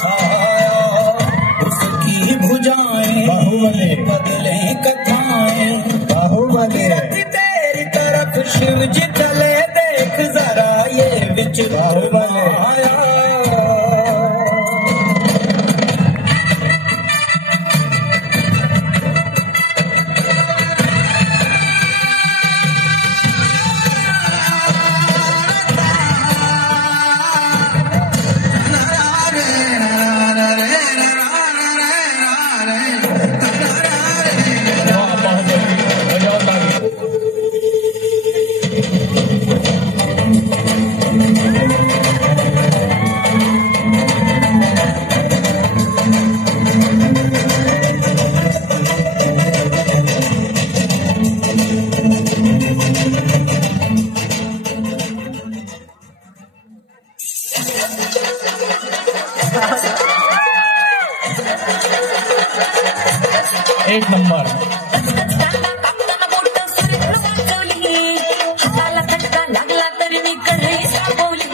छाया उसकी भुजाएं बाहुबली बदले कथाएं बाहुबली तेरी तरफ शिव जी चले देख जरा ये विच बाहुबली आया। एक नंबर लागला तरी मी कडे सापवली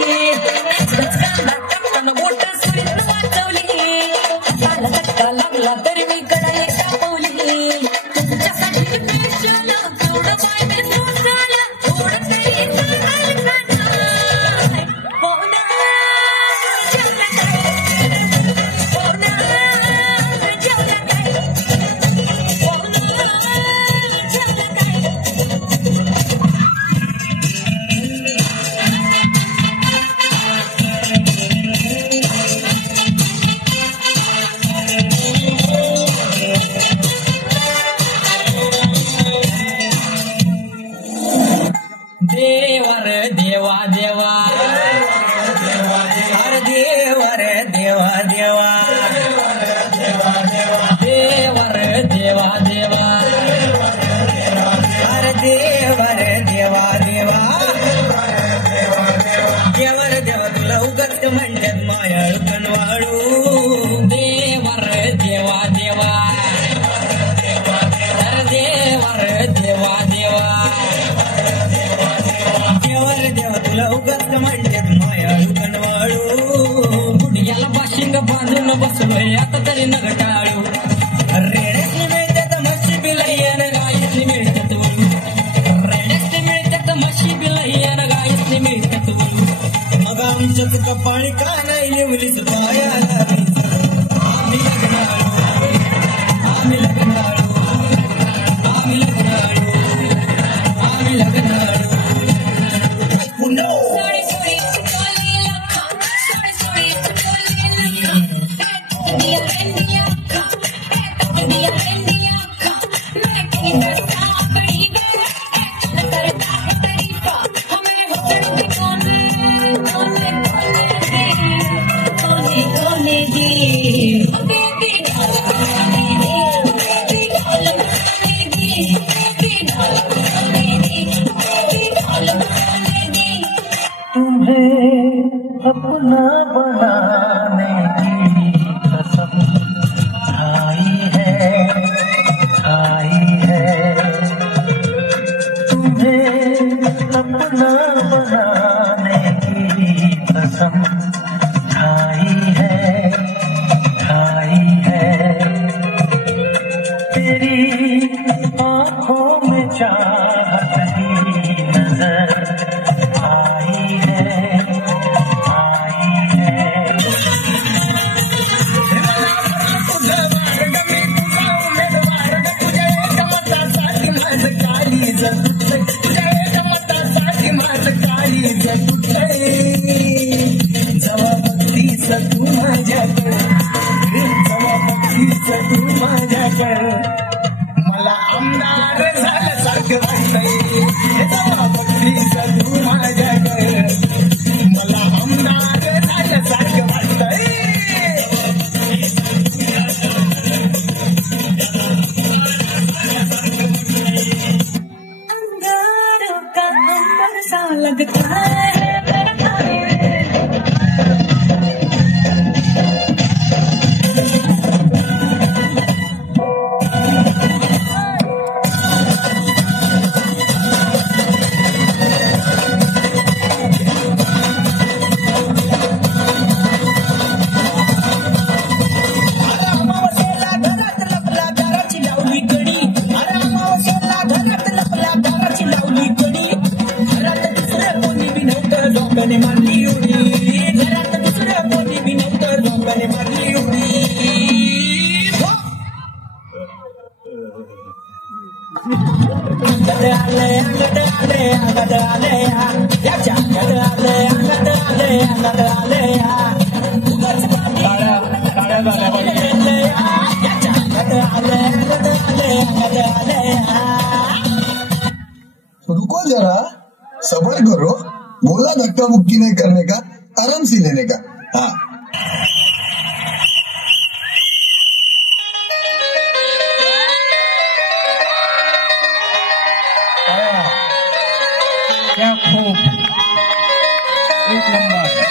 लागला तरी मी कडे सापवली तुझ्यासाठी थोडं पाय थोडं देवर देवा देवा हर देवर देवा देवा देवर देवा देवा हर देवर देवा देवा देवर देवा तुला उगत म्हणतात मायाळू कनवाळू देवर देवा देवा हर देवर देवा देवा देवा तुला उगाच म्हणतात मायाळू कनवाळू गुडघ्याला बाशिंग बांधून बसलोय आता तरी नग टाळू रेड्यासनी मिळतात म्हशी बिलय्यान गायसनी मिळतात वळू रेड्यासनी मिळतात म्हशी बिलय्यान गायसनी मिळतात वळू मग आमच्यात कपाळी का नाही लिवलीच पायाला आम्ही लग्नाळू आम्ही लग्नाळू आम्ही लग्नाळू आम्ही लग्नाळू No. Sorry, sorry, अपना बनाने की कसम खाई है तुम्हें अपना बनाने की कसम खाई है तेरी आँखों में चाहत की नजर आई है मला आमदार झाल्यासारखं वाटतंय तू माझ्याकडे मला आमदार झाल्यासारखं वाटतंय अंगारों का अंबर सा लगता है धक्का मुक्की नहीं करने का, आराम से लेने का। हाँ क्या खूब, एक नंबर।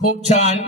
खूप छान।